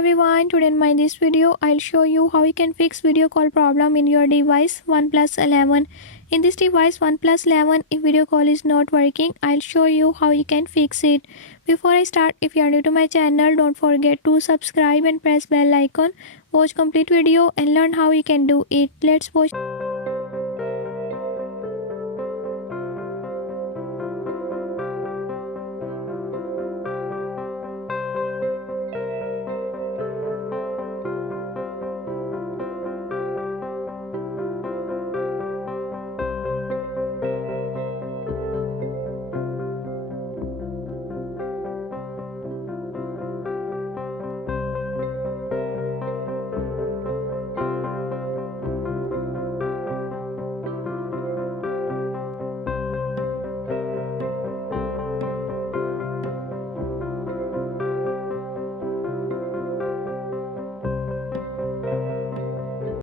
everyone, today in my this video I'll show you how you can fix video call problem in your device OnePlus 11. In this device OnePlus 11, if video call is not working, I'll show you how you can fix it. Before I start, if you are new to my channel, don't forget to subscribe and press bell icon. Watch complete video and learn how you can do it. Let's watch.